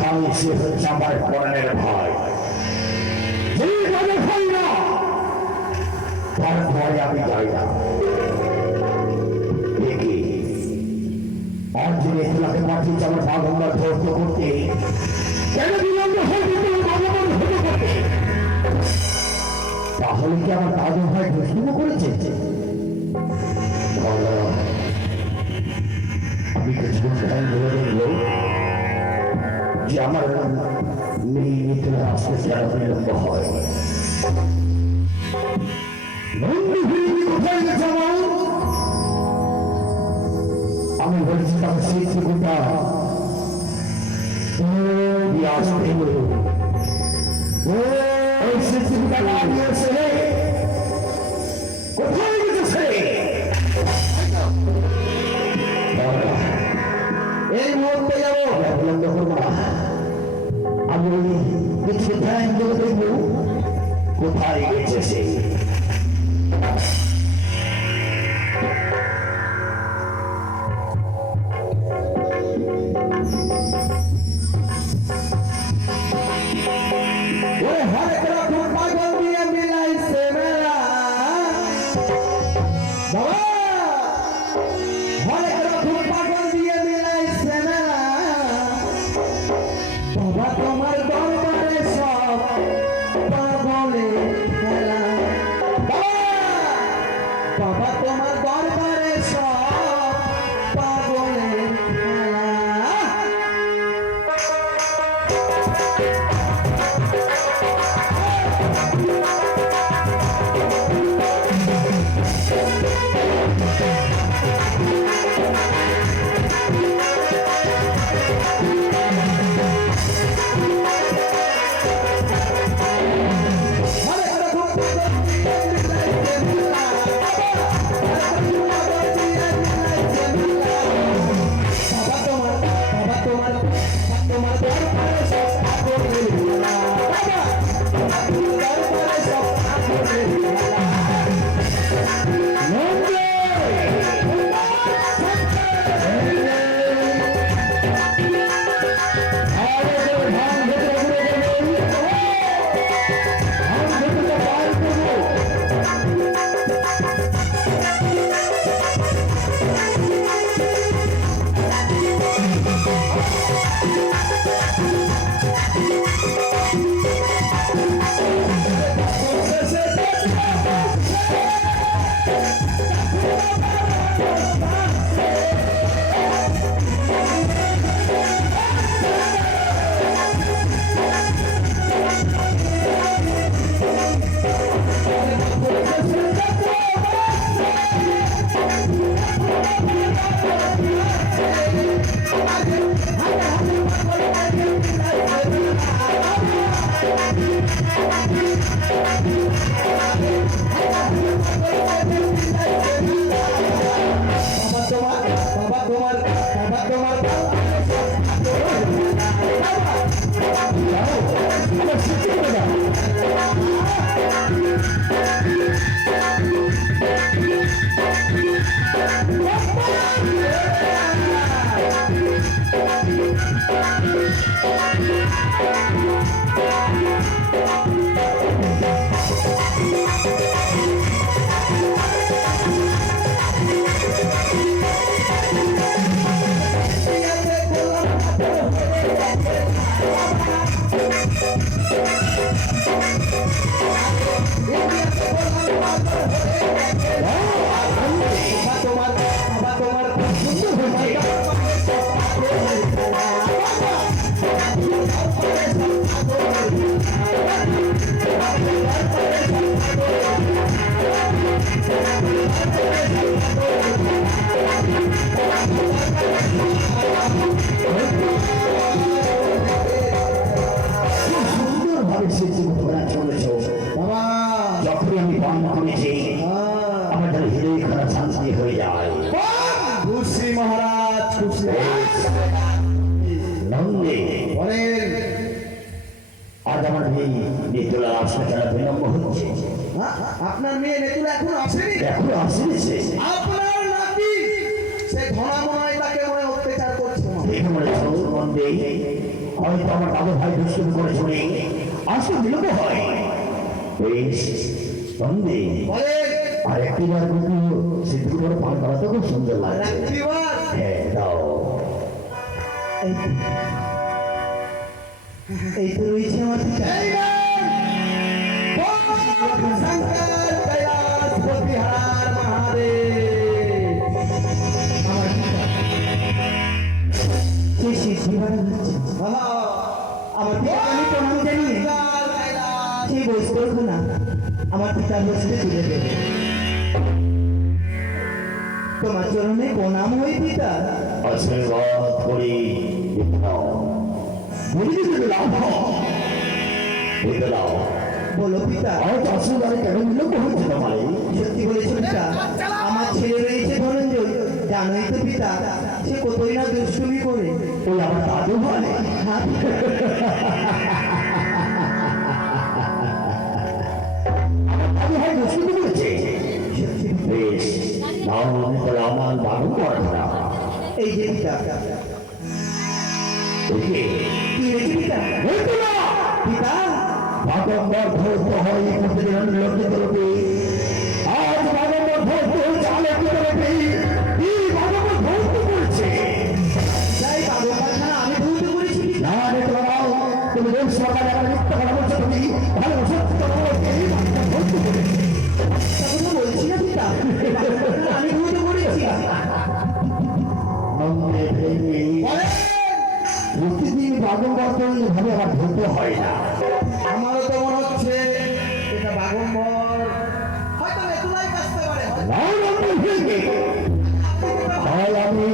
ভাই সে হচ্ছে আমার প্রাণের ভাই, ভাই না তার ভয় আমি যাই না। আর যে নেত্রাকে পাঠিয়েছে আমার বাগঙ্গা ধ্বংস করতে, কেন বিলম্ব হতে করতে? তাহলে কি আমার দাদু ভাই দুষ্কর্ম করেছে? আমি কিছু ধরে দেখবো যে আমার মেয়ে নেত্রা আসতে যারা বিলম্ব হয়। আমি বলছি তার স্মৃতিটা আসবে, ওই স্মৃতিটা দাঁড়িয়েছে, কোথায় গেছে? এই মুহূর্তে যাবো, বিলম্ব করবো না। আমি কিছু ধ্যান করে দেখবো কোথায় গেছে সে। আপনার মেয়ে নেতুলা এখনো আসেনি? এখনো আসেনি। আপনার নাতি সে ঘনা ঘনায় তাকে মনে অত্যাচার করছে। হয়তো আমার দাদু ভাই দুষ্কর্ম করে শুনে আসতে বিলম্ব হয়। বেশ বন্দে বলেন আর একটি বার কিন্তু সিদ্ধি করে পান করা তো খুব সুন্দর লাগছে। রাত্রিবার হ্যাঁ দাও। এই তো রয়েছে আমার পিতা। এই নেন শঙ্কর কৈলাসপতি হার মহাদেব। আমার পিতা সে সিদ্ধিবান হচ্ছে। বাবা, আমার পিতাকে আমি প্রণাম জানিয়ে শঙ্কর কৈলাস সেই বস্ত্রখানা আমার পিতার হস্তে তুলে দেবে। তোমার চরণে প্রণাম হই পিতা। আশীর্বাদ করি দাও। বলি দিতে দাও দিতে দাও। বলো পিতা। আর আশীর্বাদে কেন বিলম্ব হচ্ছে তোমার? সত্যি বলেছো পিতা, আমার ছেলে রয়েছে ধনঞ্জয়। জানোই তো পিতা, সে কতই না দুষ্টুমি করে। ওই আমার দাদু ভাই হ্যাঁ, দাদু ভাই দুষ্কর্ম করেছে। সত্যি পিতা। বেশ নাও মনে করে আমার দাদু করে না। এই যে পিতা, ওকে কি হয়েছে পিতা? বলতো না পিতা বাগম্বর ধৈর্য হয় প্রতিদিন লজ্জিত রূপে। আজ বাগম্বর ধৈর্য হয়েছে আলোকিত রূপে। এই বাগম্বর ধৈর্য করেছে। তাই বাবু কারখানা আমি ভুল করেছি পিতা। না দেখতে পাও তুমি রোজ সকালে আমার মিথ্যা কথা বলছো। তুমি ভালো সত্য কথা বলছো। এই বাচ্চা ধৈর্য করেছে। তখন তো বলছি না পিতা, আমি ভুল করেছি। নন্দে ভেঙে বলেন প্রতিদিন বাগম্বর তো এইভাবে আমার ধৈর্য হয় না। আমারও তো মনে হচ্ছে এটা বাগম্বর হয়তো এগুলাই কাছতে পারে। না নন্দে ভেঙে হয় আমি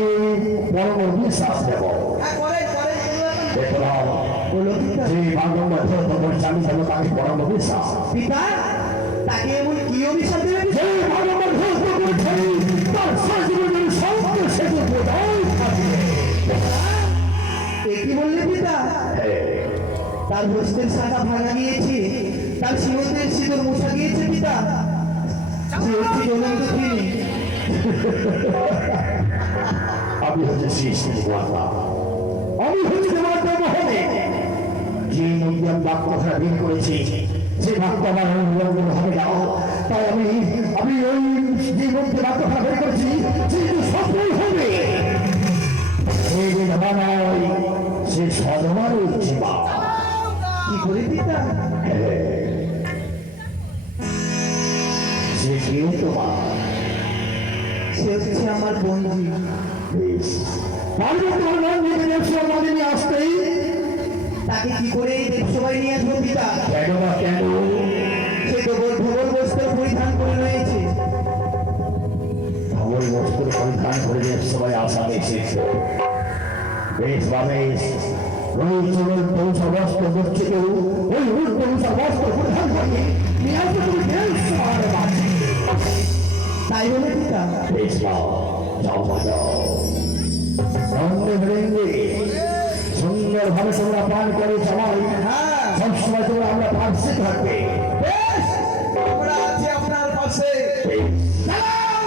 পরম বিশ্বাস দেব। হ্যাঁ করেন করেন দেখো না বলো পিতা। যে বাগম্বর ধৈর্য করছে আমি যেন তাকে পরম বিশ্বাস। পিতা তাকে এমন কি অভিশাপ দেবে পিতা? যে বাগম্বর ধৈর্য করছে তার সজীবনের সঙ্গে সেতু বোঝাই থাকবে। এ কি বললে পিতা? তার হস্তের শাখা ভাঙা গিয়েছে, তার শিরতের সিঁদুর মুছা গিয়েছে পিতা। সে হচ্ছে জ্বলন্ত তিনি। আমি হচ্ছে শ্রী শ্রী মাতা। আমি হচ্ছে তোমার মহলে যে মন্দির আমি বাক্য খারাপ বের করেছি সে বাক্য আমার অনুমোদন হবে না। তাই আমি আমি ওই যে মন্দির বাক্য খারাপ বের করেছি সেটি সফল হবে। সেই বিধবা নয় সে সদমার জীবা। কি করে পিতা? সে কে তোমার? সে হচ্ছে আমার বন্ধু। বেশ পারবে তোমার নাম নিয়ে আমাদের নিয়ে আসতেই। তাকে কি করে এই দেবসভায় নিয়ে আসবো পিতা? কেন বা কেন? সে ডবল ধবল বস্ত্র পরিধান করে রয়েছে। ধবল বস্ত্র পরিধান করে যে সবাই আশা এসেছে। বেশ বা বেশ ওই চুলের পৌষা বস্ত্র করছে কেউ ওই পৌষা বস্ত্র পরিধান করে নিয়ে আসবে তুমি বেশ সবাই বাঁচে। তাই বলে পিতা? বেশ যাও যাও যাও সঙ্গে ভেঙে সুন্দরভাবে তোমরা পান করে সবাই। হ্যাঁ সবসময় তোমরা আমরা পাশে থাকবে। বেশ আমরা আছি আপনার পাশে। সালাম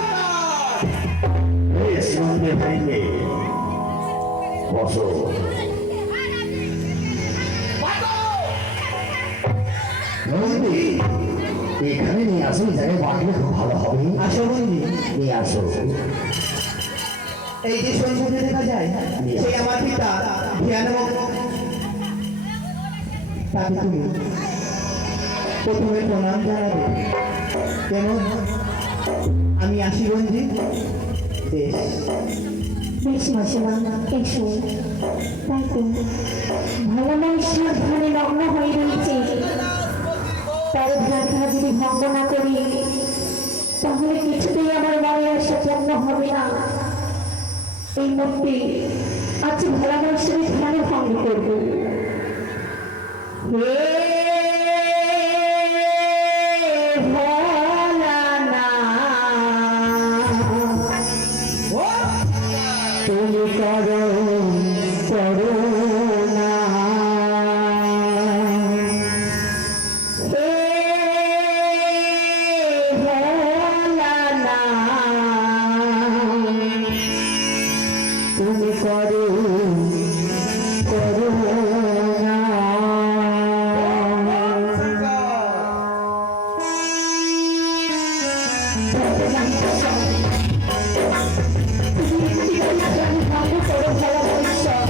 বেশ সঙ্গে ভেঙে বসো। নন্দী এখানে নিয়ে আসো। এই জায়গায় বাঁধলে খুব ভালো হবে। আসো বন্ধু। নিয়ে আসো। এই যে সন্ধ্যে দেখা যায় সেই আমার পিতা ধ্যানমগ্ন। তাকে তুমি প্রথমে প্রণাম জানাবে। কেমন? আমি আসি বন্ধু। বেশ বেশ মাসিমা এসো। তাই তো ভালো মানুষের ধ্যানে লগ্ন হয়ে রয়েছে, তার ধ্যানটা যদি ভঙ্গ না করি তাহলে কিছুতেই আমার মনে আসা পূর্ণ হবে না। এই মূর্তি আজ ভালো মানুষের ধ্যানে ভঙ্গ করবো। হে তুমি করো করুণা, হে ভোলানা, তুমি করো করুণা। তুমি একটি প্রাণী ভঙ্গ করো ভালো ঈশ্বর।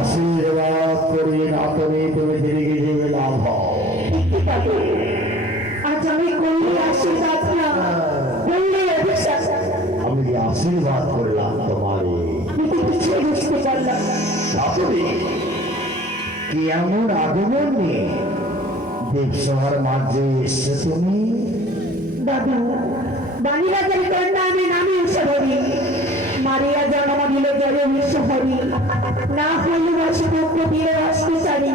আশীর্বাদ করি না তুমি তুমি ফিরে গিয়ে লাভ হও। আজ আমি করলি আশীর্বাদ না করলি অভিশাপ। আমি আশীর্বাদ করলাম তোমারে। আমি তো কিছুই বুঝতে পারলাম না। শাশুড়ি কি এমন আগমন নিয়ে দেবসভার মাঝে এসছো তুমি? দাদু বাণীরাজের কন্যা আমি নামে এসে হরি মারিয়া জন্ম দিল জলে বিশ্ব হরি না হইল বাসে মুখ দিয়ে আসতে চারি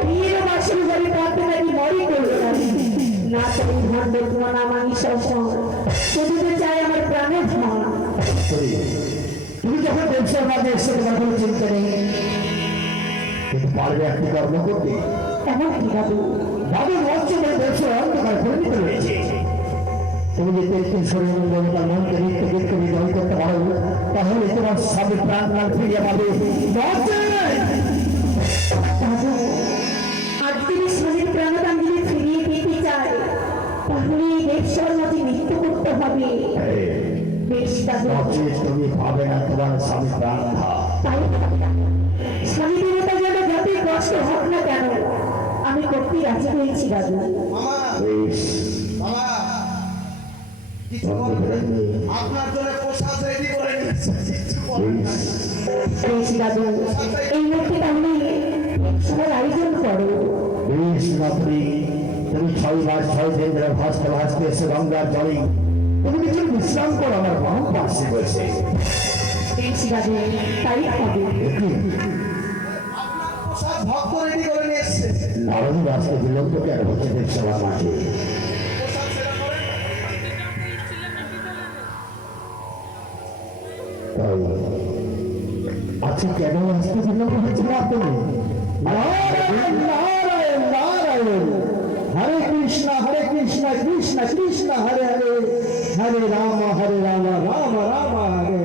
প্রিয় বাসের জলে পদ্মারি মরি করলাম না চাই ধন দেখবো না মানি সফল শুধু তো চাই আমার প্রাণের ধন। শাশুড়ি, তুমি যখন দেবসভার মাঝে এসছো তোমার কোনো চিন্তা নেই, কিন্তু পারবে একটি কর্ম করতে। এমন কি দাদু? দাদু মঞ্চে দেবসভা অন্ধকার পরিণত হয়েছে। তুমি যদি একটু শরীর দেবতার মনকে নিত্য গীত জয় করতে পারো তাহলে তোমার স্বামী প্রাণ প্রাণ ফিরিয়ে পাবে। দাদু আজ তিনি স্বামীর প্রাণদাঞ্জলি ফিরিয়ে দিতে চায় তাহলে এই দেবসর মাঝে মৃত্যু করতে হবে। বেশ দাদু নচেত তুমি পাবে না তোমার স্বামী প্রাণ। তাই স্বামী দেবতা যেন যতই কষ্ট হোক না কেন আমি করতে রাজি হয়েছি দাদু। মামা বেশ, বাবা কিছুক্ষণ ধরে আপনার জন্য প্রসাদ রেডি করে নিয়েছি। কিছুক্ষণ বেশ, বেশ দাদু এই মুহূর্তে তাহলে সবার আয়োজন করো। বেশ রাত্রি তুমি 6 মাস 6 দিন ধরে ভাসতে ভাসতে এসে গঙ্গার জলে তুমি কিছু বিশ্রাম করো আমার বাম পাশে বসে। বেশ দাদু তাই হবে। একটু আপনার প্রসাদ ভক্ত রেডি করে নিয়ে এসছে। নারদী রাস্তা বিলম্ব কেন হচ্ছে দেবসভা মাঠে? প্রসাদ সেরা করেন। তাই আচ্ছা কেন আসতে বিলম্ব হচ্ছে না তুমি? নারায়ণ নারায়ণ নারায়ণ হরে কৃষ্ণ কৃষ্ণ কৃষ্ণ হরে হরে হরে রাম রাম রাম হরে হরে।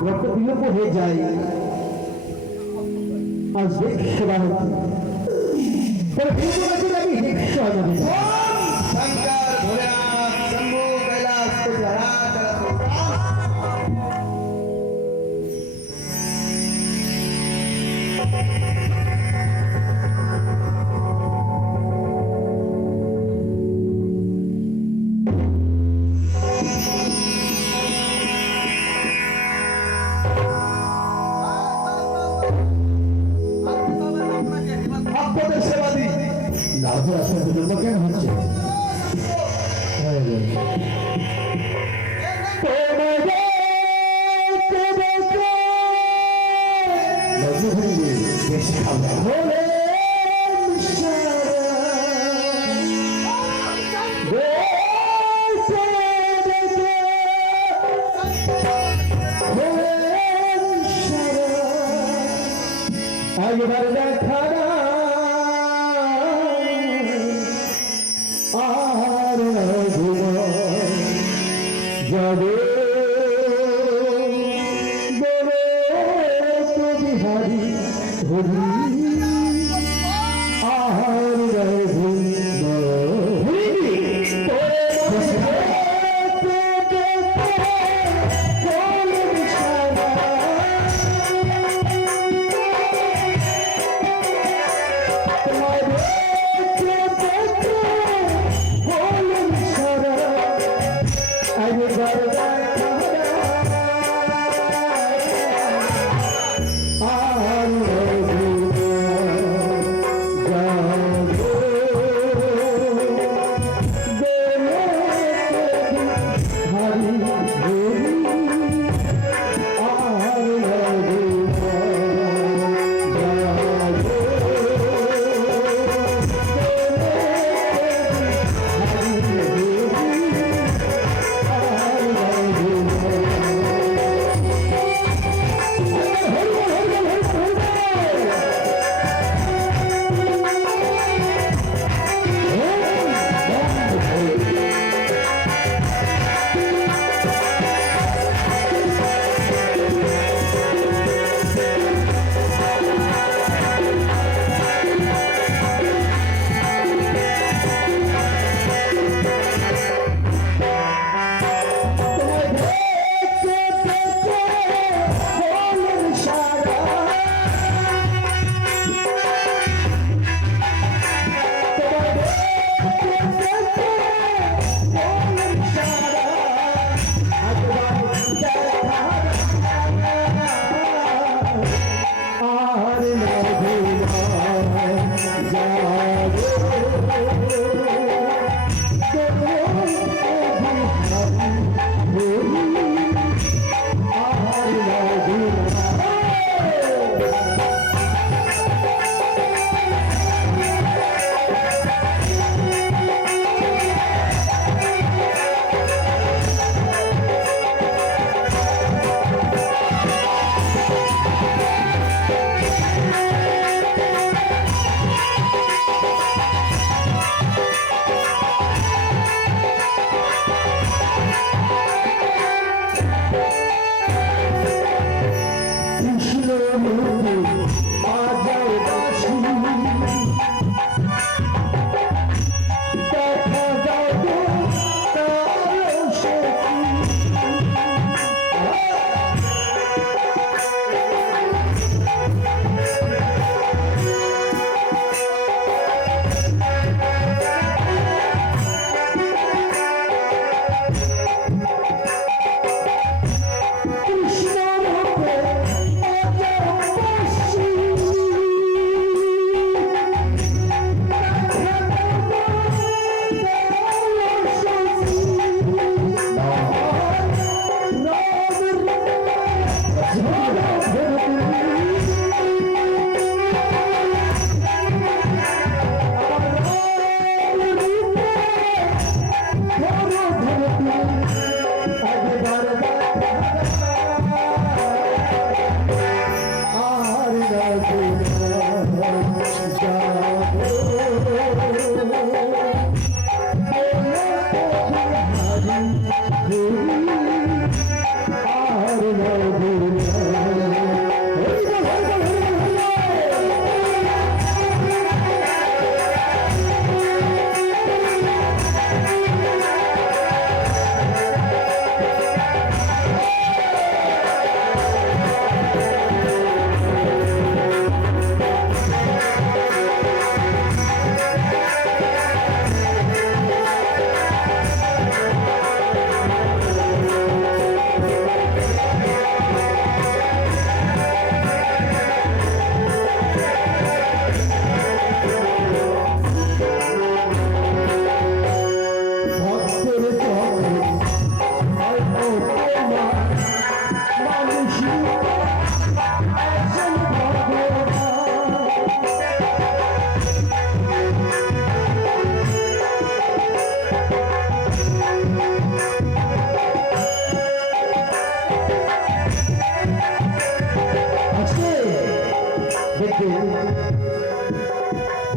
বড্ড বিলম্ব হয়ে যায়। আজ দেবসভা হচ্ছে তবে কিন্তু নাকি আমি দেবসভা যাবে। শঙ্কর ভোলেনাথ শম্ভু কৈলাসপতি যাবে বলে তো বিহারি হরি আহার রঘু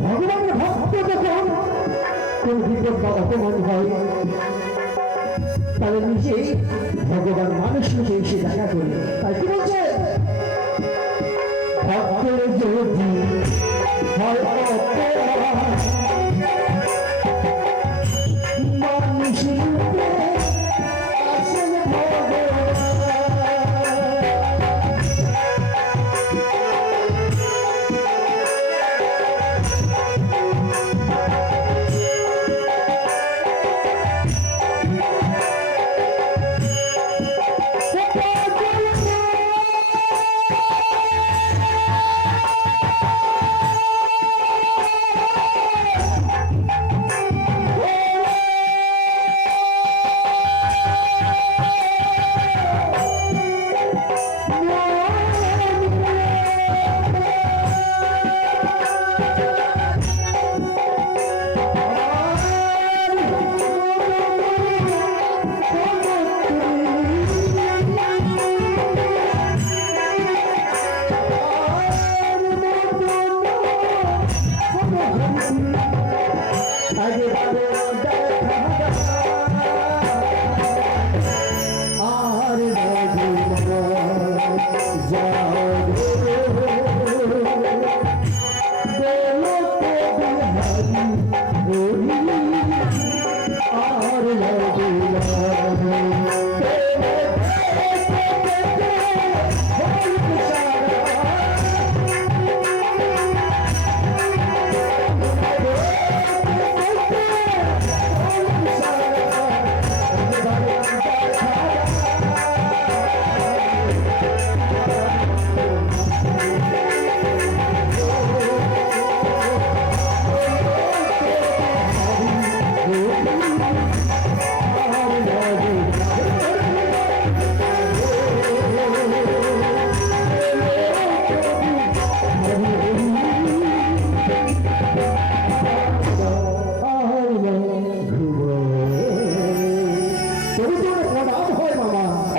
ভগবানের ভক্ত যখন কোন বিপদ বা অপমান হয় তাহলে নিজেই ভগবান মানুষ রূপে এসে দেখা করে। তাই কি বলছে? ভক্তের যদি হয় অপরাধ, মানুষ রূপে আসেন ভগবান।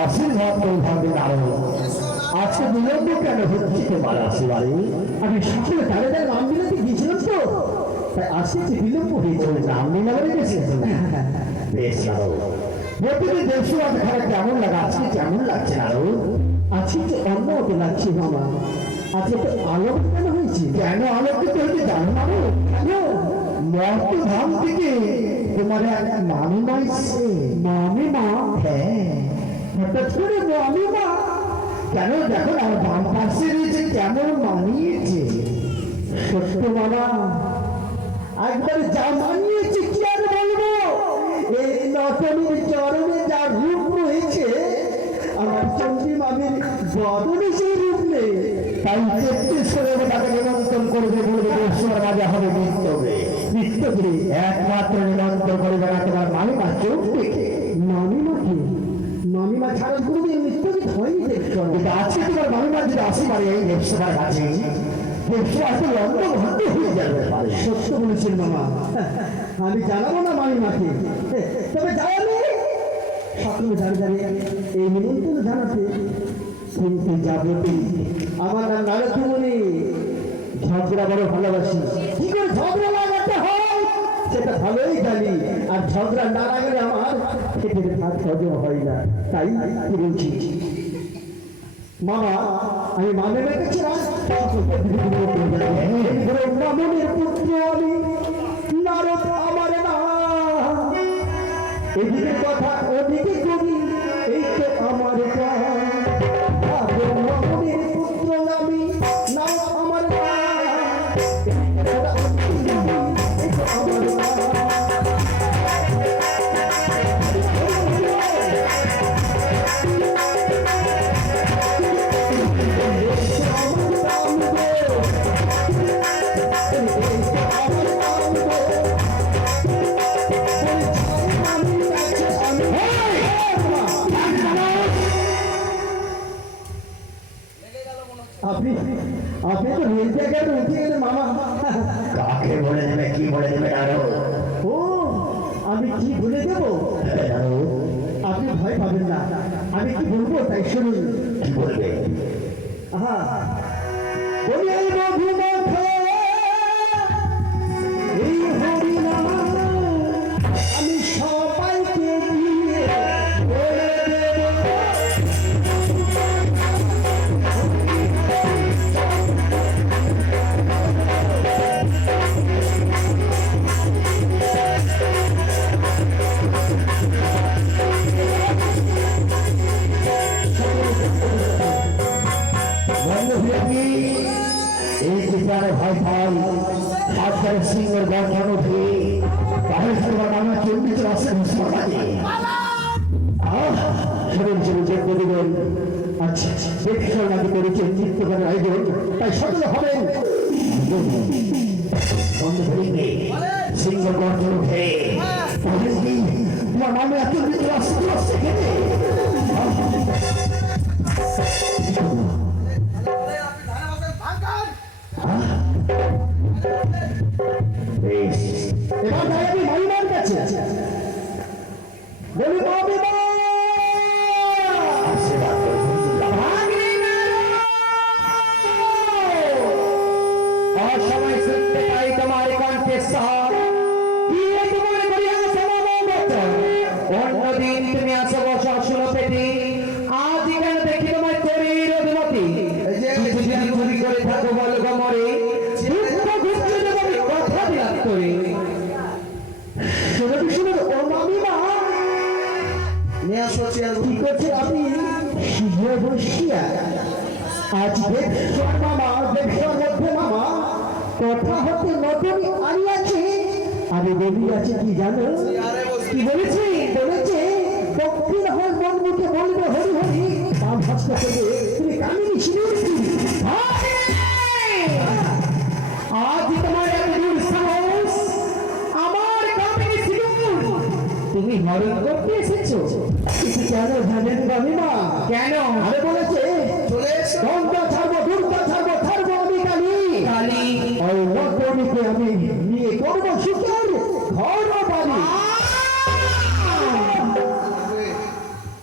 আশীর্বাদ করবেন আরো। আজকে বিলম্ব কেন হচ্ছে তোমার আসিবারে? আমি সকলে তারে তার নাম মিলাতে গিয়েছিলাম তো, তাই আসছে বিলম্ব হয়েছে। নাম নিয়ে বলে গেছে বেশ আরো। প্রতিদিন দেড়শো ঘরে কেমন লাগে, আজকে কেমন লাগছে আরো? আজকে তো অন্য মতো লাগছে মামা। আজকে তো আলো কেন হয়েছে? কেন আলোকিত হয়েছে জানো না? মর্ত ধাম থেকে তোমার এক মামিমা এসছে। মামিমা? হ্যাঁ, হঠাৎ করে মামিমা? কেন দেখো না বাম পাশে রয়েছে, কেমন মানিয়েছে। সত্য মামা, একবারে যা মানিয়েছে কি আর বলবো। এই নটনের চরণে যা রূপ রয়েছে, আমার চন্ডী মামির বদনে সেই রূপ নেই। তাই 33 করে তাকে নিমন্ত্রণ করবে, বলবে দেশের রাজা হবে নিত্যবে। নিত্যগিরি একমাত্র নিমন্ত্রণ করবে না তোমার মামিমা চোখ দেখে। মামিমা কি? মামিমা ছাড়া কোনোদিন নিত্যগীত হয়নি দেখছো? কিন্তু আজকে তোমার মামিমা যদি আসি পারে এই দেবসভার কাছে, দেবসভা এত লম্বা ভর্তি হয়ে যাবে পারে। সত্য বলেছেন মামা, আমি জানাবো না মামিমাকে, তবে জানাবে সকলে দাঁড়িয়ে দাঁড়িয়ে এই নিমন্ত্রণ জানাতে। কিন্তু যাবতীয় আমার নাম নারদমণি, ঝগড়া বড় ভালোবাসি। কি করে ঝগড়া লাগাতে হয় সেটা ভালোই জানি, আর ঝগড়া না লাগালে আমার পেটের ভাত হজম হয় না। তাই কি বলছি মামা, আমি মামের কাছে ব্রহ্মণের পুত্র আমি, নারদ আমার নাম। এদিকে কথা ওদিকে করি, এই তো আমার ব্রহ্মণের পুত্র আমি, নাম আমার নাম। এই তো আমার আপনি আপনি তো রেল জায়গায় উঠে গেলেন মামা। কাকে বলে দেবে, কি বলে দেবে আরো? ও, আমি কি বলে দেবো? আরো আপনি ভয় পাবেন না, আমি কি বলবো তাই শুনুন। কি বলবে? আহা, বলি এই মধুমাখা, এই হরিনাম আমি সবাইকে দিয়ে ভয় ভয় হাজার সিংহের গর্জন উঠে তাহলে তোমার নামে চন্ডিত রাস্তা ঘোষণা লাগে শরীর শরীর যে দেবেন আচ্ছা দেখে নাকি করেছেন চিত্তকরের আয়োজন তাই সকলে হবেন বন্ধু করিনি সিংহ গর্জন উঠে তাহলে কি তোমার নামে চন্ডিত রাস্তা রাস্তা খেতে এবার তাই আমি মাইমার কাছে বলি বাবা অসময় শুনতে পাই তোমার কণ্ঠস্বর অন্যদিন তুমি আসো বসা শুনো পেটি আজ কেন দেখি তোমার শরীর অভিমতি চুরি করে থাকো বলো গমরে কথা বিলাপ করে শুনে শুনে ও মামিমা নিয়ে আসো চেয়ার কি করছে আপনি শিখে বসিয়া আজ দেখছর মামা দেখছর মধ্যে মামা কথা হতে নতুন আনিয়াছে আমি বলিয়াছে কি জানো কি বলেছি বলেছে দক্ষিণ হল বন্ধুকে বলবে হরি হরি বাম হস্ত থেকে তুমি কামিনী শিখেছি আজ তোমার এত দূর সাহস আমার কামিনী সিঁদুর তুমি হরণ করতে এসেছো কিছু কেন জানেন মামিমা কেন আরে বলেছে চলে এসো গঙ্গা ছাড়বো দুর্গা ছাড়বো ছাড়বো আমি কালী কালী ওই নকর্মীকে আমি নিয়ে করবো সুখের ঘর বাড়ি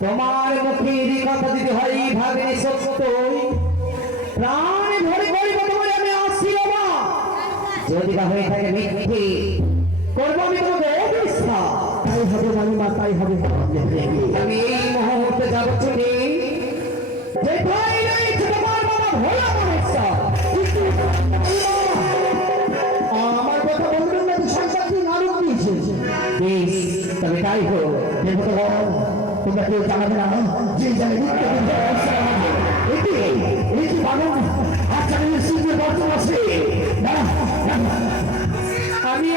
তোমার মুখের কথা যদি হয় ভাগিনী সত্যই প্রাণ ভরে করিব তোমার আমি আসি বাবা যদি বা হয়ে থাকে মিথ্যে করবো আমি তোমাকে অবিশ্বা তাই হবে মানিমা তাই হবে আমি এই মুহূর্তে যাবো চলে যেটাই রয়েছে তোমার বাবা ভোলা মহেশ্বর আমার কথা বলবেন না যে সংসার দিন আলোক দিয়েছে বেশ তবে তাই হোক দেবতা বল তোমরা কেউ জানাবে না যে জানে এই যে বানর আচ্ছা সিংহের বর্তমান আছে আমি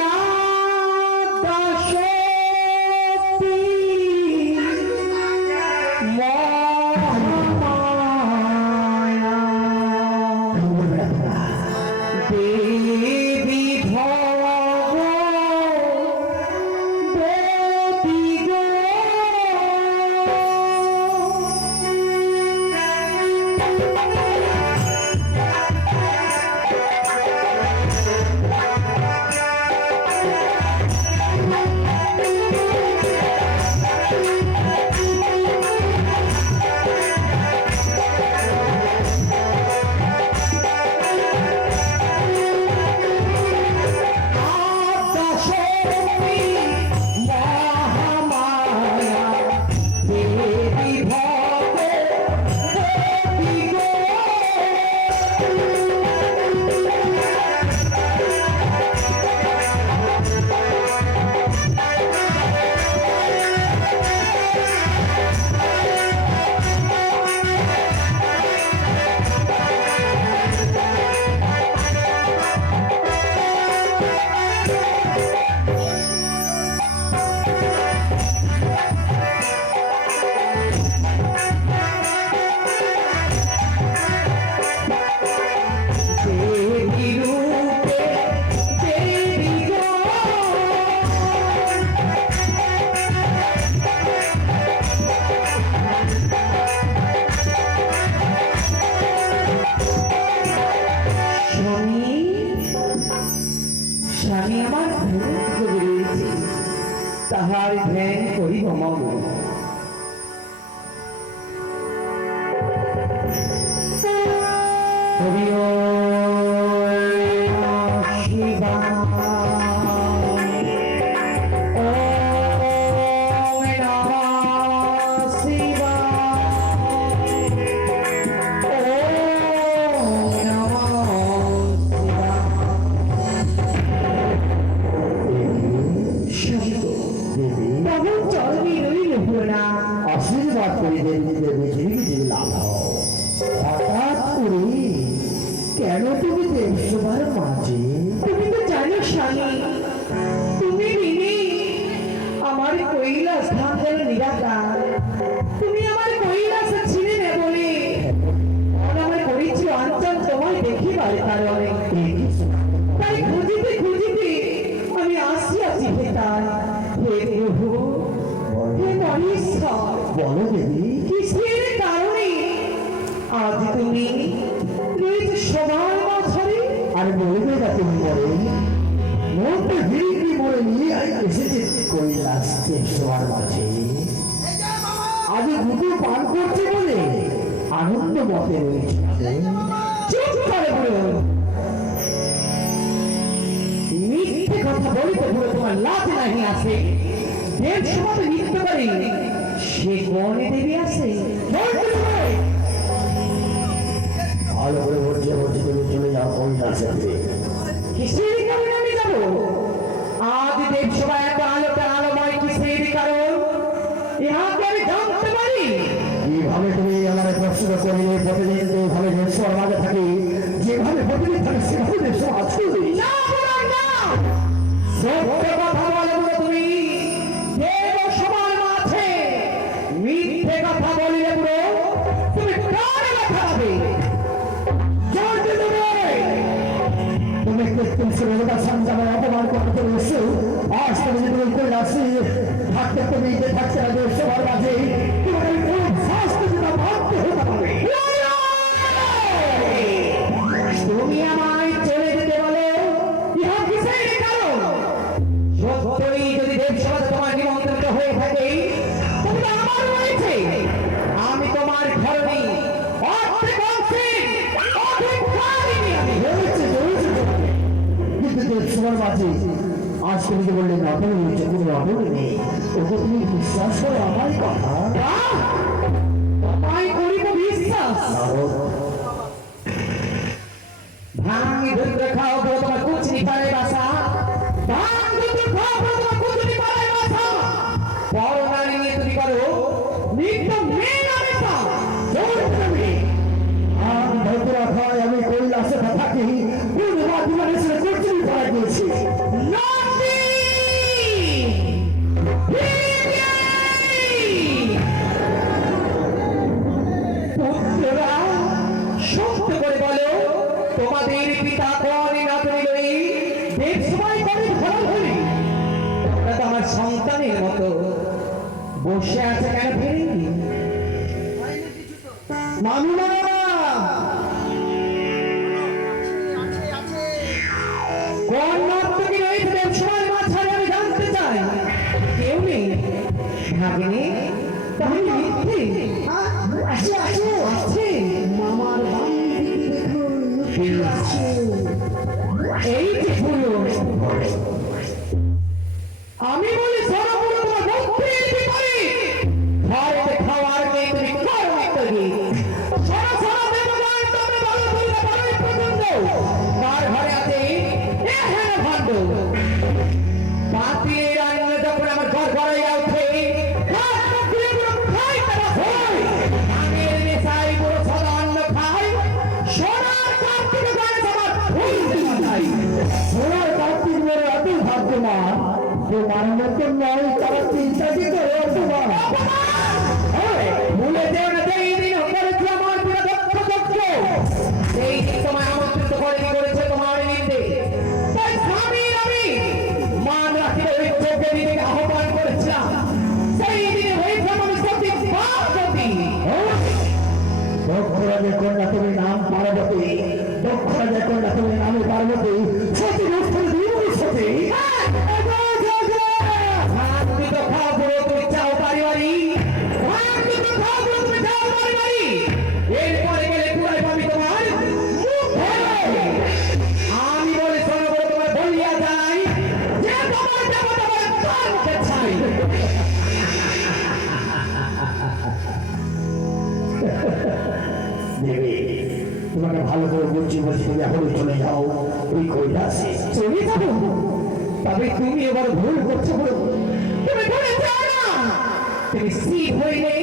স্বামী আমার রয়েছে তাহার ধ্যান করিব মগ আশীর্বাদ করে দেবী দেবী লাভ হঠাৎ করে কেন তুমি দেবসভার মাঝে? তুমি তো জানো স্বামী, তুমি বিনে আমার কৈলাস ধাম যেন নিরাকার। তুমি আমার কৈলাস ছিলে না বলে আমার করেছিল অঞ্চল তোমায় দেখিবার কারণে। তাই খুঁজিতে খুঁজিতে আমি আসিয়াছি হেতার। হে প্রভু, হে মনীশ্বর, বলো দেবী। কিসের কারণে আজ তুমি রয়েছে সবার মাঝারে? আর বলবে না তুমি বলে মধ্যে ভিড়ি বলে নিয়ে এসেছে কৈলাস দেবসভার মাঝে। আজ দুটো পান করছে বলে আনন্দ মতে রয়েছে। চুপ করে বলো, মিথ্যে কথা বলিতে বলে তোমার লাভ নাহি আসে। দেব সমাজে নৃত্য করে সে গণে দেবী আসে। ভালো করে বলছে বলছে তুমি চলে যাও কৈলাসে। কিসের কারণে আমি যাব? আজ দেব সভা এত আলোটা আলোময় কিসের কারণ ইহাকে আমি জানতে পারি। কিভাবে তুমি আমার প্রশ্ন করিলে প্রতিদিন যেভাবে দেবসভার মাঝে থাকি, যেভাবে প্রতিদিন থাকি সেভাবে দেবসভা আছে। না পুরাণ না, সত্য কথা বলে বলে তুমি দেব সবার মাঝে মিথ্যে কথা বলিলে পুরো তুমি প্রাণ ব্যথা হবে। জানতে দেবে তুমি কৃত্রিম সঞ্চালন অপমান করতে এসে আজ তুমি যদি কৈলাসে থাকতে তুমি থাকতে দেবসভার মাঝে তোমাকে খুব শাস্তি যেটা ভাবতে হতে পারে। তুমি আমায় চলে যেতে বলো, ইহা কিসের কারণ? সত্যই যদি দেবসভাতে তোমার নিমন্ত্রিত হয়ে থাকে তবে তো আমার রয়েছে, আমি তোমার ঘরে অর্ধেক অংশের অধিকারিণী আমি। রয়েছে রয়েছে কিন্তু দেবসভার মাঝে আজ তুমি যে বললে নটন রয়েছে, কোনো নটন নেই। ওকে তুমি বিশ্বাস করো আমার কথা? আহ! তোমায় করিব বিশ্বাস? ভাঙি ধরে খাও বলে তোমার কুচনি পারে বাসা, ভাঙ ধরে খাও বলে তোমার কুচনি পারে বাসা। বড় নারী নিয়ে তুমি করো নিত্য মেয়ে নামে তা আমি ধরতে রাখায় আমি কৈলাসে থাকি পূর্ণবাদ জীবনে সে করছি করা গিয়েছি। পুত্ররা সত্য করে বলো, তোমাদের পিতা কোন নাতনি লই দেব সবাই করে ভালো হলে তোমরা তো আমার সন্তানের মতো বসে আছে কেন ফেরেনি? মামিমা কোন নর্তকী রয়েছে দেব সবার মাঝখানে আমি জানতে চাই। কেউ নেই ভাগিনী, তাহলে মিথ্যে আসো আসো আছে। মামার বাড়ি দেখুন এই যে পুরুষ আমি বলি সরপুর তোমার ভক্তির বিপরীত। ঘরে খাওয়ার নেই তুমি করো ইত্যাদি সারা সারা দেবগান তবে ভালো বললে ভালোই পছন্দ। তার ঘরে আছে এহেন ভাণ্ড পাতিয়ে রান্না যখন আমার ঘর ঘরে উঠে আগের নেশাই পুরো সদা অন্ন খাই সোনার কার্তিক গায়ে আমার ফুল খাই। সোনার কার্তিক মেরে এত ভাবতো না তোমার মতন নয়, তারা চিন্তা কি করে তোমার ভুলে যেও না যে এই দিন করেছি আমার পুরো দক্ষ দক্ষ সেই দিন তোমায় আমন্ত্রিত করেছে তোমার নিন্দে। তাই স্বামী আমি মান রাখিলে ওই চোখে দিকে আহ্বান করেছিলাম। সেই দিনে হয়েছিলাম আমি সতী পার্বতী। দক্ষরাজের কন্যা তুমি নাম পার্বতী, দক্ষরাজের কন্যা তুমি নামে পার্বতী, সতী রূপে দিবি সতী। ভাগ্যি তো খাবো তুমি চাও বাড়ি বাড়ি, ভাগ্যি তো খাবো তুমি চাও বাড়ি বাড়ি। এরপরে গেলে পুরাই পাবি তোমার মুখ ধরে। আমি বলে শোনো বলে তোমার বলিয়া যাই যে তোমার দেবো তোমার তার মুখে ছাই। দেবে তোমাকে ভালো করে বলছি বলছি তুমি এখন চলে যাও ওই কৈলাসে। চলে যাবো? তবে তুমি এবার ভুল করছো বলে তুমি ভুলে যাও না। তুমি শিব হইলে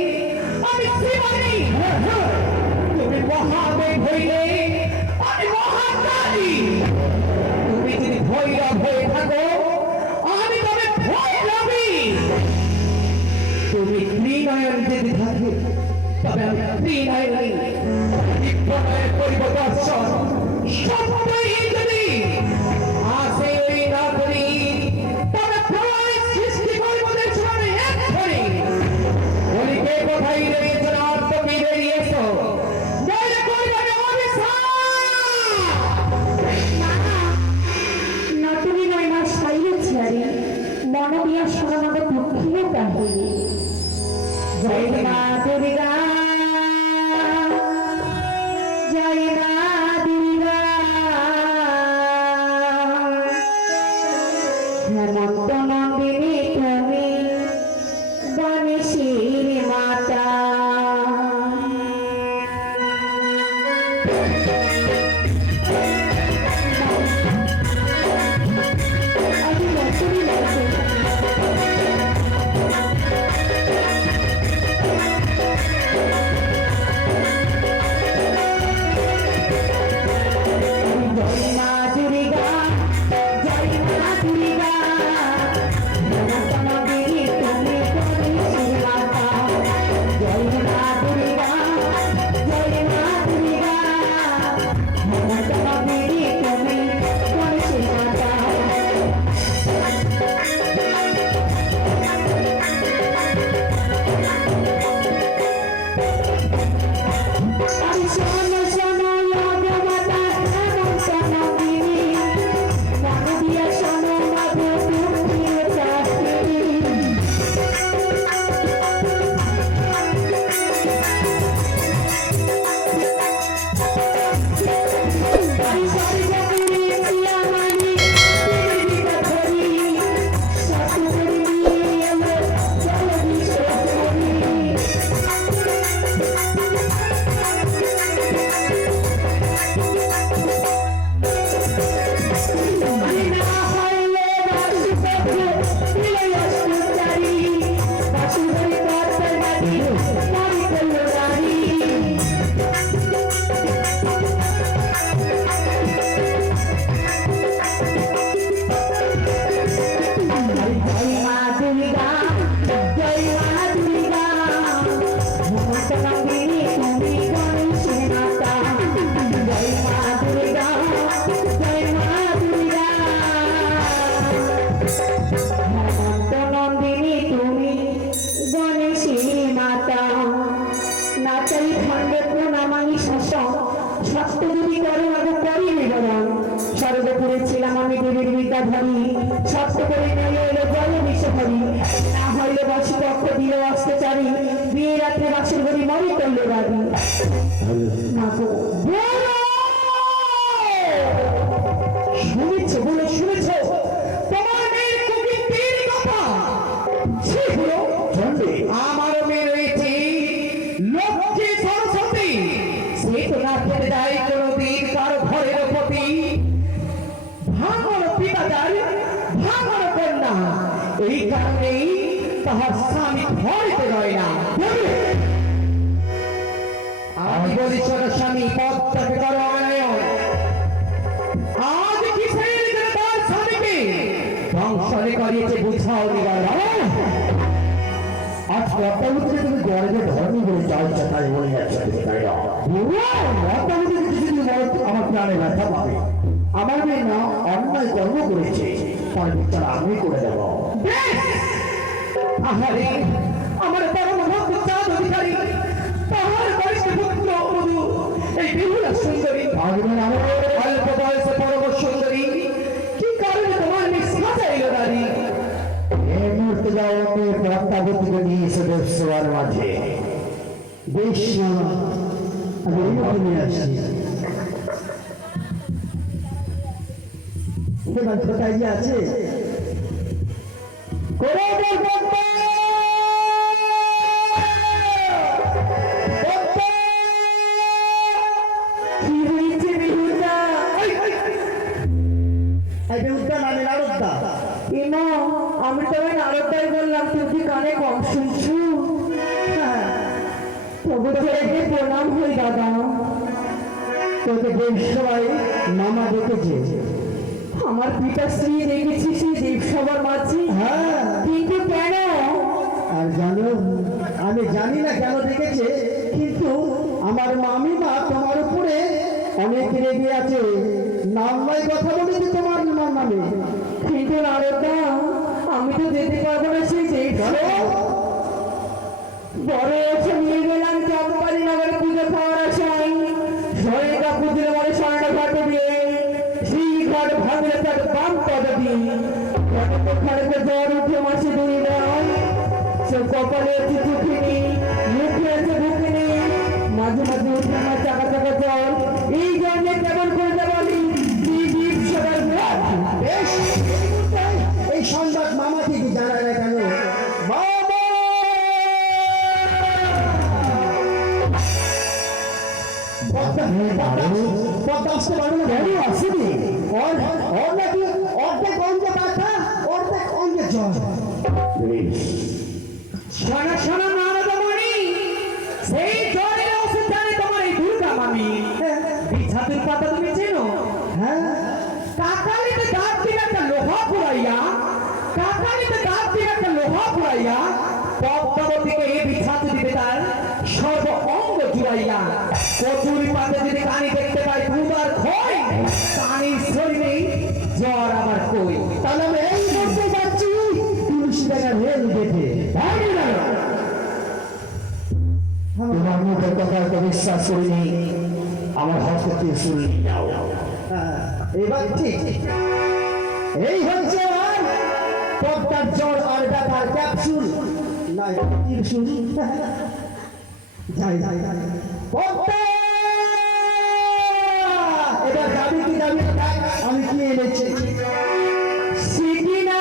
আমি শিবানী, তুমি মহাদেব হইলে আমি মহা রানী, তুমি যদি ভৈরব হয়ে থাকো আমি তবে ভৈরবী। তুমি ত্রিনয়ন যদি থাকে তবে আমি ত্রিনয়নী। বিপ্লবের পরিবর্তন সত্যই যদি আসে না করি তবে প্রলয় সৃষ্টি পরিবর্তনের সময় এক্ষুনি বলিকে কোথায় রয়েছে না তুমি বেরিয়েছো নইলে পরিবারে অভিশাপ। নতুনি নয়না সাইরে ছিয়ারি মনবিয়া শরণাগত দক্ষিণে কাহিনী। জয় মা দুর্গা, জয় মা দুর্গা। হেমন্ত নন্দিনী তুমি গণেশের মাতা। আমি নতুনি লাগবে জয় মা দুর্গা, জয় মা দুর্গা। হেমন্ত নন্দিনী তুমি গণেশের মাতা। জয় মা দুর্গা, জয় মা দুর্গা। হেমন্ত নন্দিনী তুমি গণেশের মাতা। আমি শোনো শোনো অগ্রমাতা হেমন্ত নন্দিনী, মন দিয়া শোনো মাধু দুঃখীর চাকরি। আমি সর্বপুরী শিয়ামানি পীড়িতা ধরি, সতুরি আমার জলবিশ্বরী। আমি না হইলে বাসুদেব বিলয় অষ্টচারী, বাসুদেব কর্তার নারী নারী কল্যাণী। জয় মা দুর্গা, জয় মা দুর্গা। হেমন্ত নন্দিনী তুমি গণেশের মাতা। জয় মা দুর্গা, জয় মা দুর্গা। হেমন্ত নন্দিনী তুমি গণেশের মাতা। নাচাই খণ্ডে প্রণামামি শাসন, সত্য যদি করো আগে করি বিবরণ। স্বর্গপুরে ছিলাম আমি দেবীর বিদ্যাধরী, সত্য করে নিয়ে এলো জল বিষহরী। না হইলে বসি পক্ষ দিল অষ্টচারী, বিয়ে রাত্রে বাসের ঘড়ি মরি করলে বাড়ি। মাগো শুনেছ বলে শুনেছ তোমার মেয়ের কুকীর্তির কথা। সে হলো চন্ডী, আমার মেয়ে রয়েছে লক্ষ্মী সরস্বতী। সে তো না ফেলে দেয় কোনোদিন কারো ঘরের প্রতি। ভাঙন পিতাচার, ভাঙন কন্যা, এই কারণেই তাহার স্বামী ঘরেতে রয় না। আমি বলি ছোট স্বামী পদত্যাগ করো আনয়ন। আজ কিসের জন্য তার স্বামীকে ধ্বংসনে করিয়েছে বুঝাও নিবার। আজ কর্তাবতী তুমি গর্বে ধর্মী বলে যাও তাই বলে যাচ্ছে তাই না? কর্তাবতী কিছু যদি বলো আমার প্রাণে ব্যথা পাবে। আমার মেয়ে না অন্যায় কর্ম করেছে, তার বিচার আমি করে দেব। আহারে আমার পরম ভক্ত চাঁদ অধিকারী, তাহার বয়সে পুত্র মধু এই বিহুলা সুন্দরী, আগমন আমার অল্প বয়সে পরম সুন্দরী, কি কারণে তোমার নিঃশ্বাস চাইল নারী? এই মুহূর্তে যাও আমি কর্তাবতীকে নিয়ে এসে দেব সেবার মাঝে। বেশ না, আমি এই মতো নিয়ে আসছি। এবার কোথায় যে আছে করে কি হয়েছে বিহুদা? আমি তবে নারদাই বললাম, তুই কি কানে কম শুনছু? হ্যাঁ, তবু তোকে প্রণাম হই দাদা। তোকে দেবসভায় মামা ডেকেছে। আমার পিতাশ্রী দেখেছি সেই দেবসভার মাঝে, হ্যাঁ, কিন্তু কেন? আর জানো, আমি জানি না কেন ডেকেছে, কিন্তু আমার মামিমা তোমার উপরে অনেক রেগে আছে। নাম্বাই কথা বলেছে তোমার নামে। কিন্তু নারদা, আমি তো যেতে পারবো না সেই দেবসভা। বড় এসে নিয়ে গেলাম চম্পালি নগরে পুজো খাওয়ার আশায়। সৈনিকা পুজোর বড় স্বর্ণ ঘাট দিয়ে সেই ঘাট ভাঙলে তার বাম পদ দিয়ে ঘাটে জ্বর উঠে মাসে দুই নয়। সে কপালে আছে চোখেনি, মুখে আছে বুকেনি, মাঝে মাঝে উঠে আমার চাকা চাকা জল। এই জন্যে কেমন করে যাবি সবার বেশ, এই সংবাদ মামা থেকে জানা না কেন? মামা! পদ্মা আসতে পারবে না কেন? আসেনি। ওর নাকি অর্ধেক অঙ্গে ব্যথা, অর্ধেক অঙ্গে জ্বর। শোনা শোনা নারদমণি, সেই জ্বরের ওষুধ জানে তোমার এই দুর্গা মামি। বিছাতুর পাতা তুমি চেনো? হ্যাঁ, কাকালিতে দাঁত দিয়ে একটা লোহা পুরাইয়া, কাকালিতে দাঁত দিয়ে একটা লোহা পুরাইয়া পদ্মাবতীকে এই বিছাতু দিবে তার সর্ব অঙ্গ জুড়াইয়া। কচুরি পাতে যদি কানি দেখতে পাই দুবার খই, কানির শরীরে জ্বর আবার কই। তাহলে আমি এই করতে যাচ্ছি তুলসী বেগার রেল দেখে। তোমার মুখের কথা তো বিশ্বাস করিনি, আমার হস্তে ত্রিশূল নিয়ে যাও। এবার ঠিক, এই হচ্ছে আমার পদ্মার জ্বর আর ব্যথার ক্যাপসুল। না, ত্রিশূল। যাই যাই পদ্মা, এবার যাবি কি যাবি না? আমি কি এনেছি? শিখি না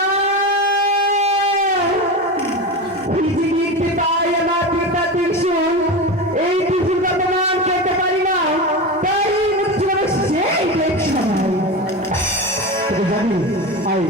পৃথিবীতে পাই আমার পিতা ত্রিশূল, এই ত্রিশূল প্রমাণ করতে পারি না, তাই মুক্তি হবে সেই দেবসভায়। তোকে যাবি? আয়।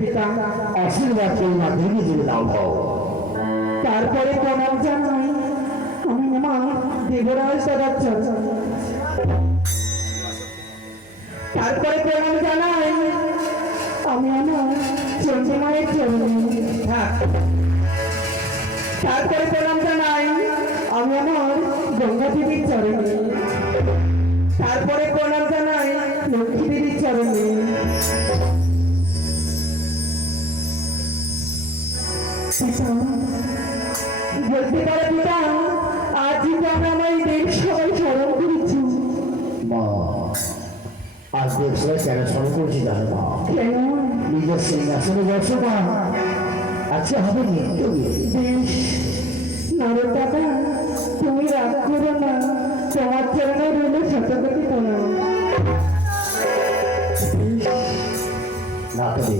পিতা, আশীর্বাদ করি না, ভেঙে দিলে দাও ভাও। তারপরে প্রণাম জানাই, আমি আমার দেবরাজ দাদাচ্ছ। তারপরে প্রণাম জানাই, আমি আমার চন্ডী মায়ের চরণে। তারপরে প্রণাম জানাই, আমি আমার গঙ্গা দেবীর চরণে। তারপরে প্রণাম জানাই লক্ষ্মী দেবীর চরণে। বলতে পারে পিতা, আজই তো আমরা আমার এই দেব সবাই স্মরণ করেছি। মা, আজ দেবসভায় কেন স্মরণ করছি জানো মা? কেন? নিজের সিংহাসনে বসো মা, আজকে হবে নৃত্য বিয়ে। বেশ, নারদ দাদা, তুমি রাগ করো না, তোমার চরণে রইল শতকোটি প্রণাম। না তবে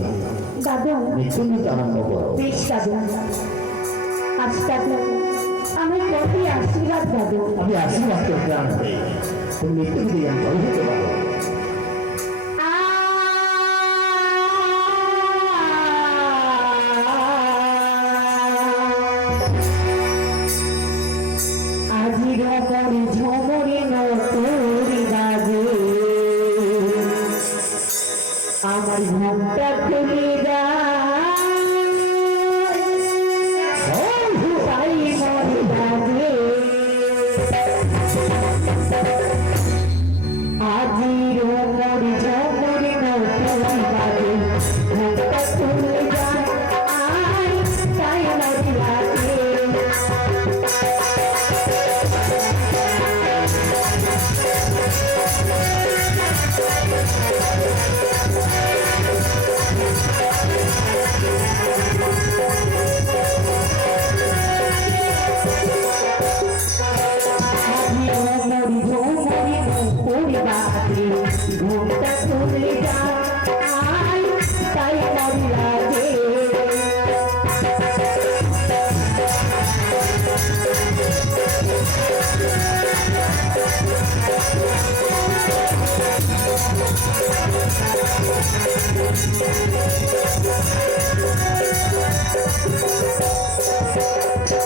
দাদু, নৃত্য নিতে আনন্দ করো। বেশ দাদু, আজ দাদু আমার কতই আশীর্বাদ দাদু। আমি আশীর্বাদ করতে আনবে, তুমি নৃত্য দিতে যেন জয় হতে পারো। আজি ঘরে ঝমরে নতরি বাজে, আমার ঘুমটা খুলে যায়, তাই মনে বাজে আজি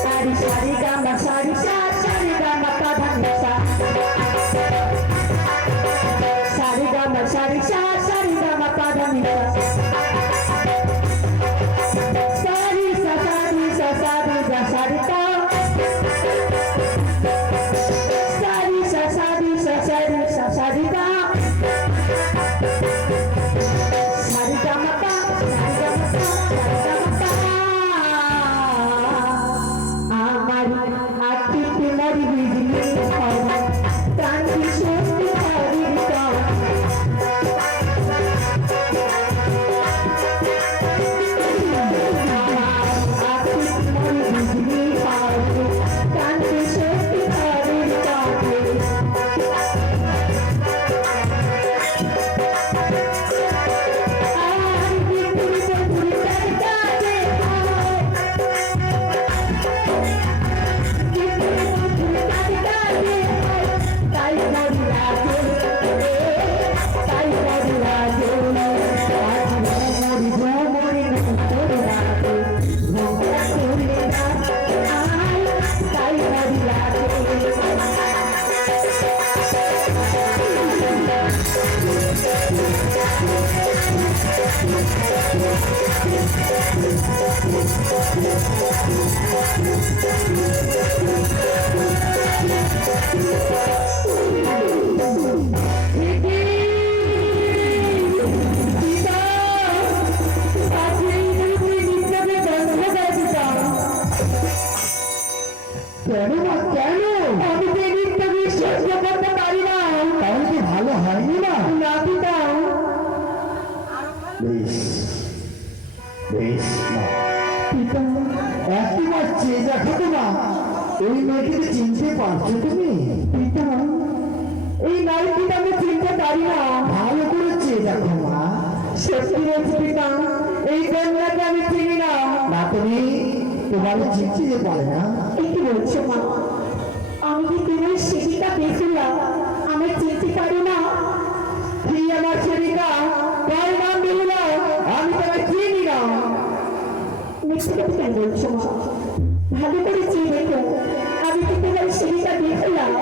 সারি সারি গামা সারি সা সারি গামা পাধা নিসা সারি গামা সারি সা সারি গামা পাধা নিসা সারি সা সারি সা সারি গা সারি তা সারি সা সারি সা সারি সা সারি গা সারি গামা পা সারি গামা পা সারি গামা পা আমার আখিতে মরি বিজলি খাওয়া কান্তি সত্যি হরির কাওয়া আখিতে মরি বিজলি খাওয়া কান্তি সত্যি হরির কাওয়া আর বিপুরি বপুরি তার কাছে তাই মরি লাগে তাই মরি লাগে আজ মরি মরি তোর লাগে ভোগা তোলে না আয় তাই মরি লাগে কেন মা কেন? আমি যে নৃত্য বিশ্বাস করতে পারি না তাহলে কি ভালো হয়নি না? না পিতা বেশ বেশ না পিতা একটিবার চেয়ে দেখো তো মা, এই মেয়েটিকে চিনতে পারছো তুমি? পিতা এই নারীটিকে আমি চিনতে পারি না ভালো করে চেয়ে দেখো মা। সত্যি বলছি পিতা এই কন্যাকে আমি চিনি না না তুমি তোমার চিনতে পারে না? কি বলছো মা আমি কি তোমার সেদিকা দেখলাম আমি চিনতে পারি না কি আমার সেবিকা? কার নাম বেরুলো? আমি তোমায় চিনি না। মিথ্যে কথা কেন বলছো মা ভালো করে চেয়ে দেখো আমি কি তোমার সেদিকা দেখলাম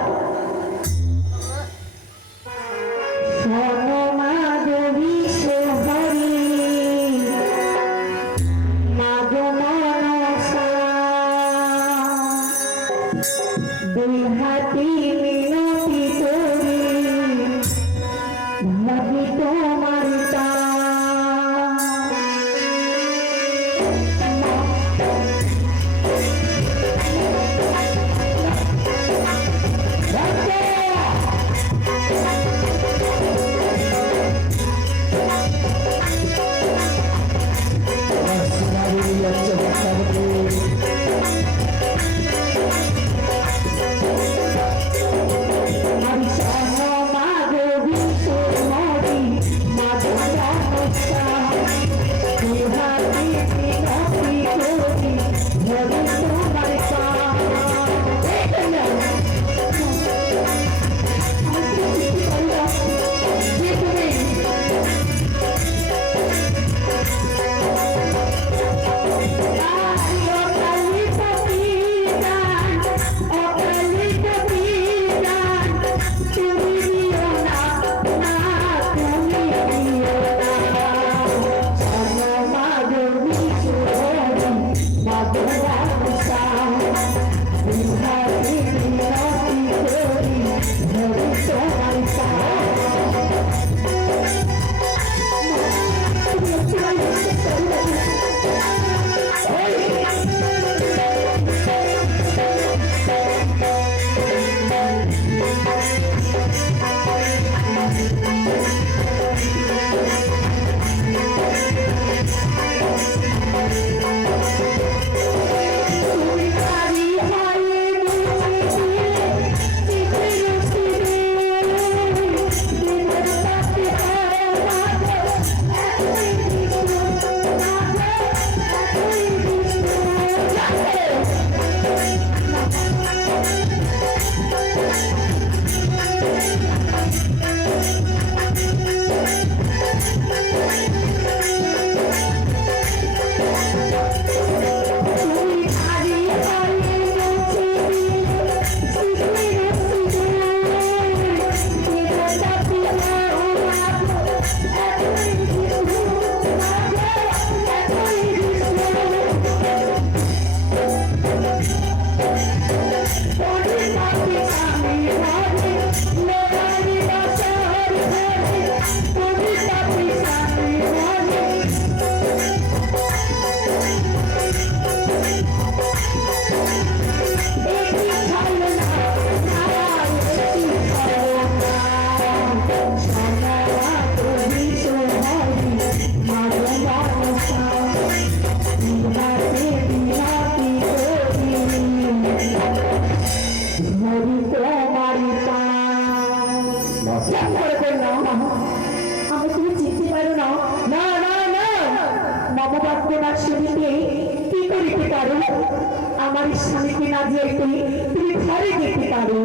শোনো মা দেবী সোহরি মাগো মনসা দুই হাতি মিনতি করি ভাবি তোমার তা বিনাতে বিনাতি করি হরি তোমারি আমি তুমি চিনতে পারো না না না না নববাক্য না শুনিতে কি করিতে পারো আমার স্বামীকে না যেতে তুমি ঘরে যেতে পারো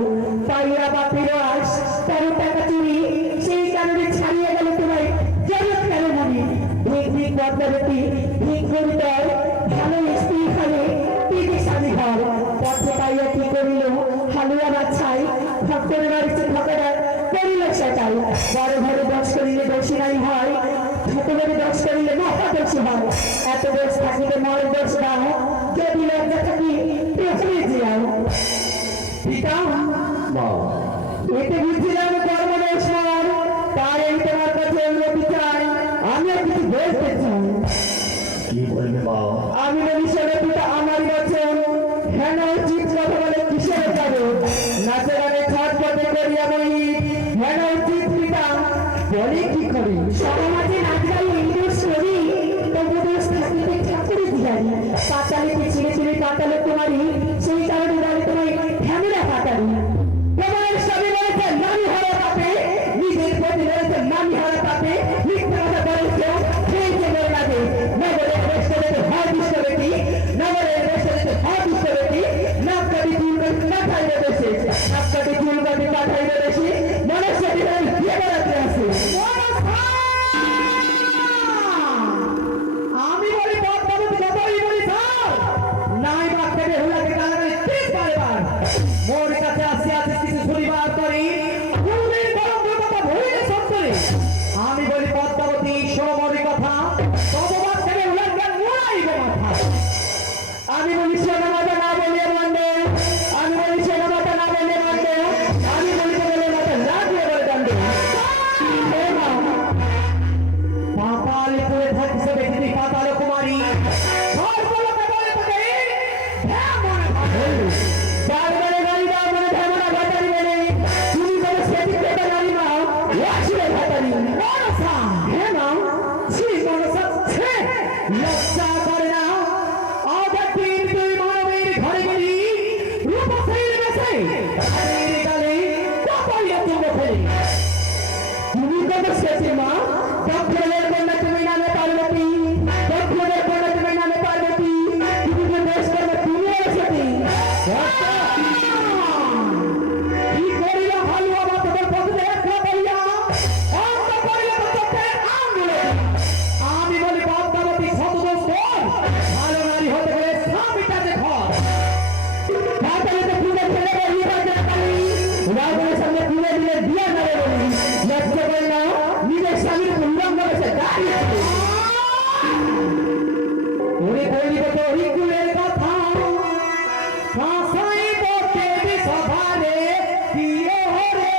পাইয়া বাপের আস 13 টাকা চুরি সেই কারণে ছাড়িয়ে গেল তোমার জগৎ কেন মনে ভিক ভিক বদলাতে ভিক করিতে ভালো স্ত্রী খালে তিনটি স্বামী ঘর পথে পাইয়া কি করিল হালুয়া বাচ্চাই ভক্তের বাড়িতে ভক্তেরা করিল সেটাই বড় ঘরে দোষ করিলে দোষী নাই হয় ছোট ঘরে দোষ করিলে মহা দোষী হয় এত দোষ থাকিলে মর দোষ দাও যদি লজ্জা থাকি প্রথমে যাও পিতা মা এতে বুঝছিলাম কর্মদোষ মর তাই আমি তোমার কাছে অনুমতি চাই আমিও কিছু বলতে চাই কি বলবে মা আমি বলি শোনো পিতা আমার বচন হেন উচিত কথা বলে কিসের যাবে নাচে গানে ছটপটে করি আমি হেন উচিত পিতা বলি কি করি সমাজে নাচ গাই ইন্দোষ করি তবু দোষ থাকিতে ঠাকুরের দিয়ারি পাতালিতে ছিঁড়ে ছিঁড়ে কাটালে তোমারই সেই কারণে বলে তোমায় ঠ্যামেরা কাটারি তোমার সবই বলেছে নামি হারা পাপে নিজের প্রতি বলেছে নামি হারা পাপে মিথ্যা কথা বলেছে সেই যে বলে লাগে নগরের রেস্টুরেন্টে হয় বিশ্বব্যাপী নগরের রেস্টুরেন্টে হয় বিশ্বব্যাপী নাপকাটি চুল কাটি কাঠাইলে বসে নাপকাটি চুল কাটি কাঠাইলে বসে মানুষের বিয়ে বেড়াতে আসে আমি বলি পদ্মাবতী যতই বলি স্যার নাই বা কেটে হুলাকে গালাগালি 30 বার মোর কাছে আসি আছে কিছু শুনিবার করি পূর্বের গরম কথা ভুলে সত্তরে আমি বলি পদ্মাবতী সমরি কথা ততবার থেকে হুলাকে মুড়াইব মাথা আমি বলি সেনা মাথা না বলিয়ে মানবে আমি বলি সেনা মাথা না বলিয়ে মানবে আমি বলি তো বলে মাথা না দিয়ে বলে দণ্ড পাতালে পড়ে থাকছে ব্যক্তি পাতাল কুমারী সর্বলোকে বলে থাকে ধ্যামনা ভাবে বারবারে গাড়ি দাও বলে ধ্যামনা ভাতারি বলে তুমি বলে সেটি পেটা গাড়ি নাও ওয়াশিরে ভাতারি মনসা হ্যাঁ নাও ছি মনসা ছে লজ্জা করে না অবতীর তুই মানবের ঘরে গেলি রূপসীর বেশে হাতের গালে কপাইয়া চুমো ফেলি তুমি কত শেষে মা দক্ষিণের কন্যা তুমি নামে পার্বতী দক্ষিণের কন্যা তুমি নামে পার্বতী তুমি যে দেশ করবে তুমি এসেছি কি করিল হালুয়া বা তোমার পথে একলা পাইয়া অন্ত করিল তো চোখে আঙুলে আমি বলি পদ্মাবতী শতদোষ তোর ভালো নারী হতে গেলে স্বামীটাকে ঘর তাড়াতাড়ি তো খুলে ফেলে বেরিয়ে বাজে কালি রাজনের সামনে খুলে দিলে বিয়ে না বলি লক্ষ্য করে না নিজের স্বামীর উল্লঙ্ঘ করেছে দাঁড়িয়ে ওরে বলিব তো হিকুলের কথা ভাষাই বলতে সভারে দিয়ে হরে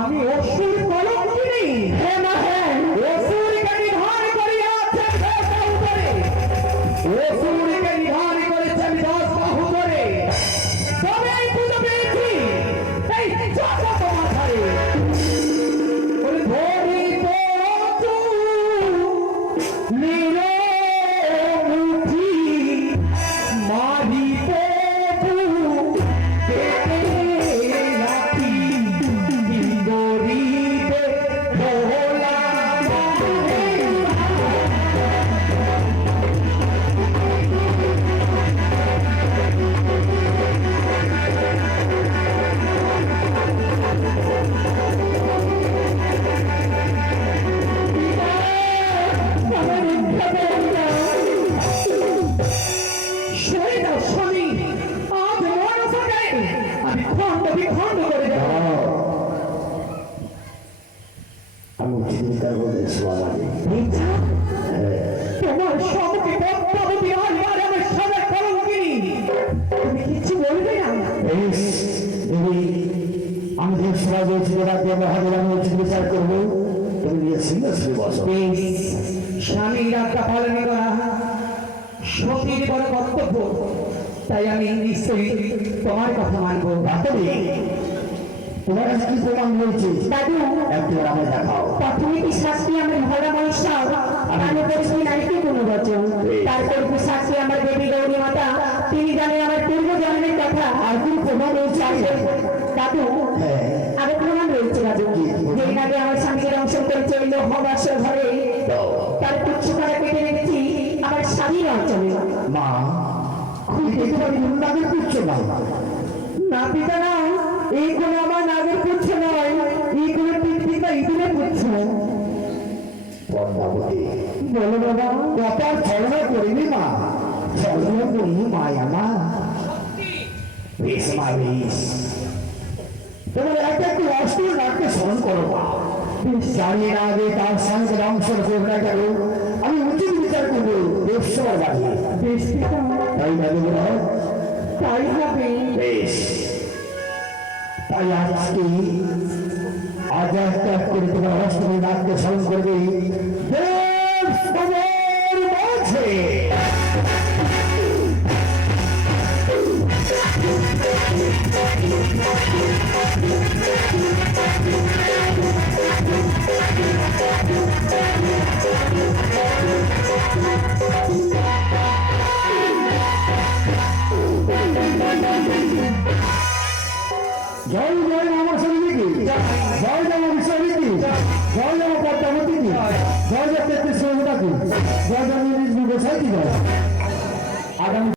আমি অসুর কলঙ্কিনী। হ্যাঁ মা হ্যাঁ, অসুরকে নিধন করিয়াছে দশ বাহু ধরে। অসুরকে নিধন করেছে আমি 10 বাহু ধরে। তবেই পুজো পেয়েছি এই জগৎ মাথায়। বলে ধরিত নীলমুখী মারিত রাখি গরিবে ভোলা আমি খন্ড বিখণ্ড করে দেব। আমি চিন্তার মধ্যে সোয়ালি তোমার সম্মুখে পদ্মাবতী আলবার আমার সাদা কলঙ্কিনী। তুমি কিছু বলবে না? দেবী আমি যে সমাজ হয়েছিল রাতে মহাদেব আমি উচিত বিচার করবো তুমি নিয়ে সিংহাসনে বসো স্বামীর আজ্ঞা পালন করা সতীর বড় কর্তব্য, তাই আমি নিশ্চয়ই তোমার কথা মানবো। বাস্তবে তোমার কাছে কি প্রমাণ রয়েছে দাদু, একটু আমায় দেখাও। প্রাথমিক শাস্তি আমার ভোলা মহিষাও আমি করেছি নাইকে কোনো বচন। তারপর কি শাস্তি আমার দেবী গৌরী মাতা, তিনি জানেন আমার পূর্ব জন্মের কথা। আর কি প্রমাণ রয়েছে দাদু, আরো প্রমাণ রয়েছে দাদু। যেদিন আগে আমার স্বামীকে দংশন করে চলল হবাসর ঘরে, তার পুচ্ছপাড়া কেটে রেখেছি আমার স্বামীর অঞ্চলে। মা খুব দেখতে পারি নাগের পুচ্ছ না না পিতা না, এই কোনো আমার নাগের পুচ্ছ নয়, এই কোনো পিতা ইঁদুরের পুচ্ছ। পদ্মাবতী বলো বাবা। কপাল ছলনা করিনি মা, ছলনা করিনি মায়া মা। বেশ মা বেশ, তোমার একটা একটু অস্ত্র রাখতে স্মরণ করো মা। জানি না আগে তার সঙ্গে দংশন করবে না কেন, আমি উচিত বিচার করবো দেবসভার বাড়ি। বেশ পিতা, তাই না দেবো তাই হবে। বেশ, তাই আজকে আজ একটা করে তোমার অষ্টমী রাতকে স্মরণ করবে দেবসভার মাঝে। জয় জয় আমার সঙ্গীতি, জয় জয় বিশ্বনীতি, জয় জয় পদ্মাবতী, জয় জয় তেত্রিশ জয় জয় জয় গোসাইতি, জয় আগামী